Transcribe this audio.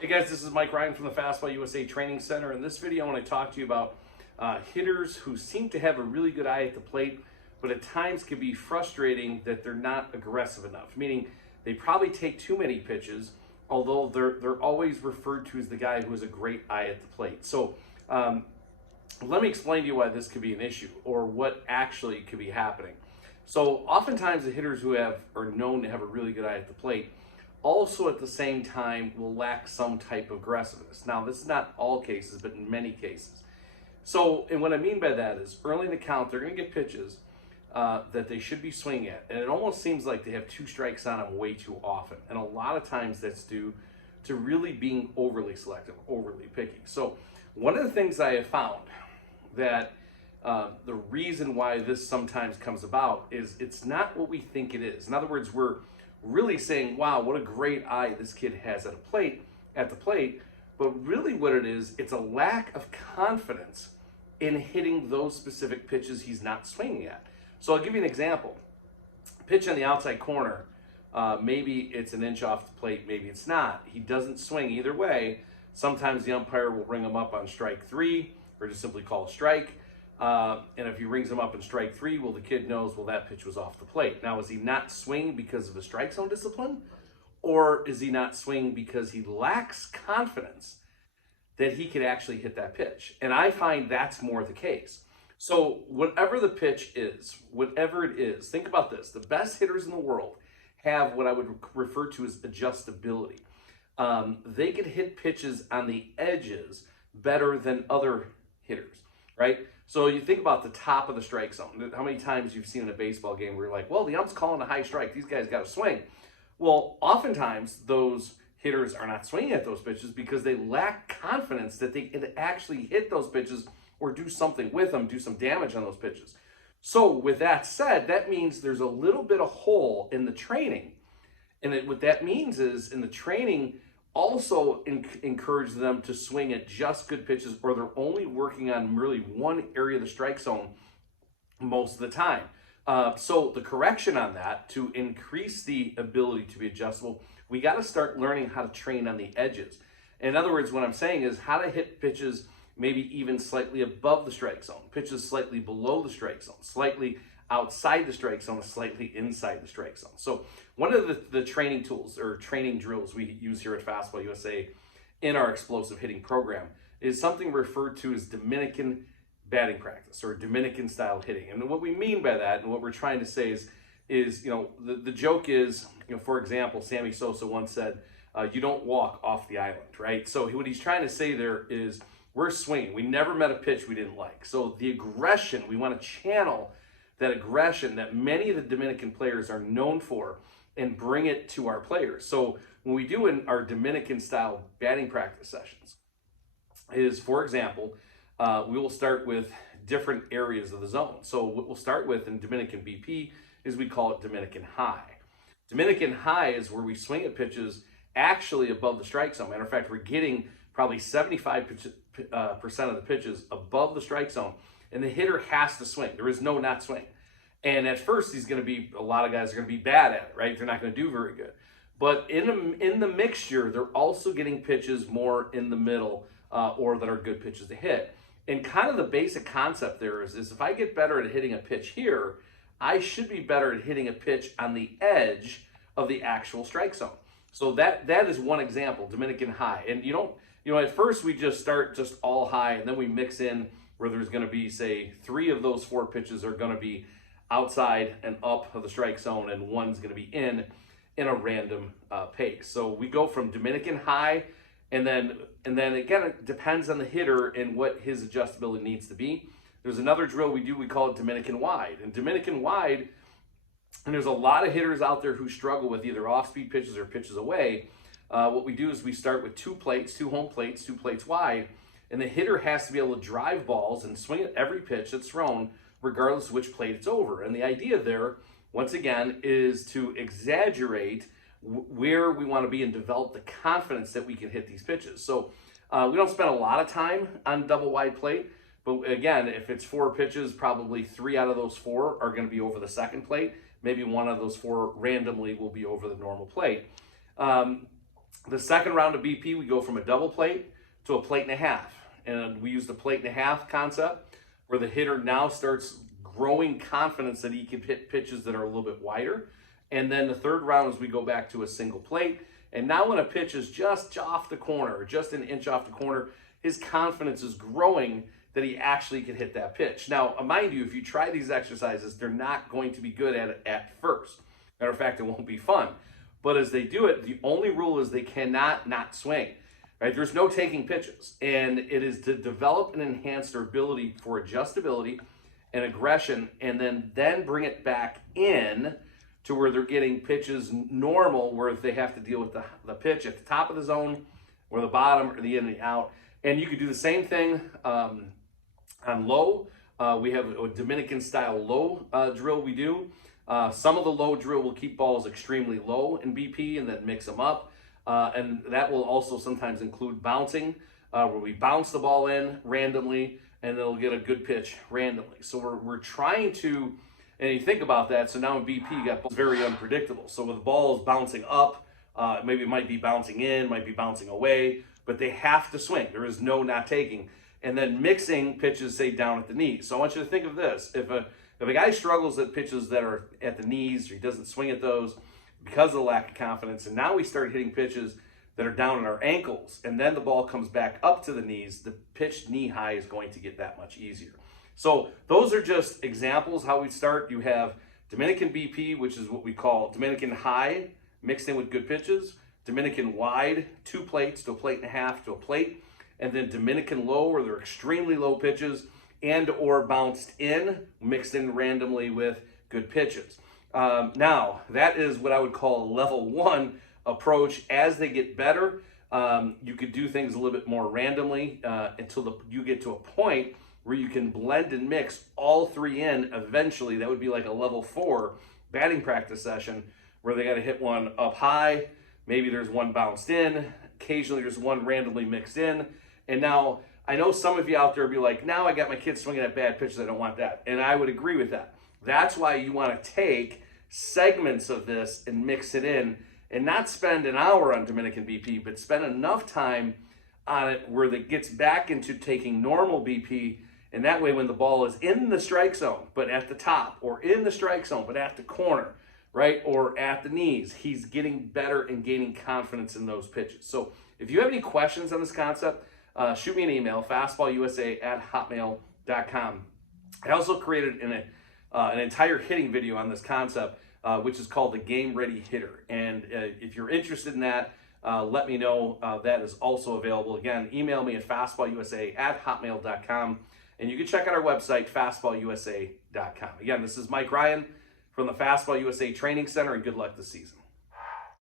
Hey guys, this is Mike Ryan from the Fastball USA Training Center. In this video, I want to talk to you about hitters who seem to have a really good eye at the plate, but at times can be frustrating that they're not aggressive enough, meaning they probably take too many pitches, although they're always referred to as the guy who has a great eye at the plate. So let me explain to you why this could be an issue or what actually could be happening. So oftentimes the hitters who are known to have a really good eye at the plate also at the same time will lack some type of aggressiveness. Now, this is not all cases, but in many cases. So, and what I mean by that is early in the count, they're going to get pitches that they should be swinging at. And it almost seems like they have two strikes on them way too often. And a lot of times that's due to really being overly selective, overly picky. So one of the things I have found that the reason why this sometimes comes about is it's not what we think it is. In other words, we're really saying, wow, what a great eye this kid has at the plate, but really what it is, it's a lack of confidence in hitting those specific pitches he's not swinging at. So I'll give you an example. Pitch on the outside corner, maybe it's an inch off the plate, maybe it's not. He doesn't swing either way. Sometimes the umpire will ring him up on strike three or just simply call a strike. And if he rings him up in strike three, well, the kid knows, well, that pitch was off the plate. Now, is he not swinging because of a strike zone discipline? Or is he not swinging because he lacks confidence that he could actually hit that pitch? And I find that's more the case. So whatever the pitch is, whatever it is, think about this. The best hitters in the world have what I would refer to as adjustability. They can hit pitches on the edges better than other hitters, right? So you think about the top of the strike zone. How many times you've seen in a baseball game where you're like, well, the ump's calling a high strike. These guys got to swing. Well, oftentimes those hitters are not swinging at those pitches because they lack confidence that they can actually hit those pitches or do something with them, do some damage on those pitches. So with that said, that means there's a little bit of hole in the training. And what that means is in the training, also encourage them to swing at just good pitches, or they're only working on really one area of the strike zone most of the time. So the correction on that, to increase the ability to be adjustable, we got to start learning how to train on the edges. In other words, what I'm saying is how to hit pitches maybe even slightly above the strike zone, pitches slightly below the strike zone, slightly outside the strike zone, slightly inside the strike zone. So one of the training tools or training drills we use here at Fastball USA in our explosive hitting program is something referred to as Dominican batting practice or Dominican style hitting. And what we mean by that and what we're trying to say is the joke is, for example, Sammy Sosa once said, you don't walk off the island, right? So what he's trying to say there is we're swinging. We never met a pitch we didn't like. So the aggression, we want to channel that aggression that many of the Dominican players are known for and bring it to our players. So when we do in our Dominican style batting practice sessions is, for example, we will start with different areas of the zone. So what we'll start with in Dominican BP is we call it Dominican high. Dominican high is where we swing at pitches actually above the strike zone. Matter of fact, we're getting probably 75% of the pitches above the strike zone, and the hitter has to swing. There is no not swing. And at first, a lot of guys are going to be bad at it, right? They're not going to do very good. But in the mixture, they're also getting pitches more in the middle or that are good pitches to hit. And kind of the basic concept there is if I get better at hitting a pitch here, I should be better at hitting a pitch on the edge of the actual strike zone. So that is one example, Dominican high. And at first we just start just all high, and then we mix in where there's going to be, say, 3 of those 4 pitches are going to be outside and up of the strike zone, and one's going to be in a random pace. So we go from Dominican high, and then again, it depends on the hitter and what his adjustability needs to be. There's another drill we do, we call it Dominican wide. And Dominican wide, and there's a lot of hitters out there who struggle with either off-speed pitches or pitches away. What we do is we start with 2 home plates, 2 plates wide, and the hitter has to be able to drive balls and swing at every pitch that's thrown, regardless of which plate it's over. And the idea there, once again, is to exaggerate where we want to be and develop the confidence that we can hit these pitches. So we don't spend a lot of time on double wide plate, but again, if it's 4 pitches, probably 3 out of those 4 are going to be over the second plate. Maybe 1 of those 4 randomly will be over the normal plate. The second round of BP, we go from a double plate to a plate and a half. And we use the plate and a half concept where the hitter now starts growing confidence that he can hit pitches that are a little bit wider. And then the third round is we go back to a single plate. And now when a pitch is just off the corner or just an inch off the corner, his confidence is growing that he actually can hit that pitch. Now, mind you, if you try these exercises, they're not going to be good at it at first. Matter of fact, it won't be fun. But as they do it, the only rule is they cannot not swing. Right? There's no taking pitches. And it is to develop and enhance their ability for adjustability and aggression, and then bring it back in to where they're getting pitches normal, where they have to deal with the pitch at the top of the zone or the bottom or the in and the out. And you could do the same thing on low. We have a Dominican style low drill we do. Some of the low drill will keep balls extremely low in BP and then mix them up. And that will also sometimes include bouncing, where we bounce the ball in randomly and it'll get a good pitch randomly. So we're trying to, and you think about that, so now in BP you got balls very unpredictable. So with balls bouncing up, maybe it might be bouncing in, might be bouncing away, but they have to swing. There is no not taking. And then mixing pitches, say, down at the knees. So I want you to think of this. If a guy struggles at pitches that are at the knees, or he doesn't swing at those because of the lack of confidence, and now we start hitting pitches that are down at our ankles, and then the ball comes back up to the knees, the pitch knee high is going to get that much easier. So those are just examples how we start. You have Dominican BP, which is what we call Dominican high, mixed in with good pitches, Dominican wide, 2 plates to a plate and a half to a plate, and then Dominican low, where they're extremely low pitches and or bounced in, mixed in randomly with good pitches. Now, that is what I would call a level 1 approach. As they get better, you could do things a little bit more randomly until you get to a point where you can blend and mix all 3 in. Eventually, that would be like a level 4 batting practice session where they got to hit one up high. Maybe there's one bounced in. Occasionally, there's one randomly mixed in. And now, I know some of you out there will be like, now I got my kids swinging at bad pitches. I don't want that. And I would agree with that. That's why you want to take segments of this and mix it in and not spend an hour on Dominican BP, but spend enough time on it where it gets back into taking normal BP. And that way, when the ball is in the strike zone, but at the top, or in the strike zone, but at the corner, right, or at the knees, he's getting better and gaining confidence in those pitches. So if you have any questions on this concept, shoot me an email, fastballusa@hotmail.com. I also created an entire hitting video on this concept, which is called the Game Ready Hitter. And if you're interested in that, let me know. That is also available. Again, email me at fastballusa@hotmail.com. And you can check out our website, fastballusa.com. Again, this is Mike Ryan from the Fastball USA Training Center, and good luck this season.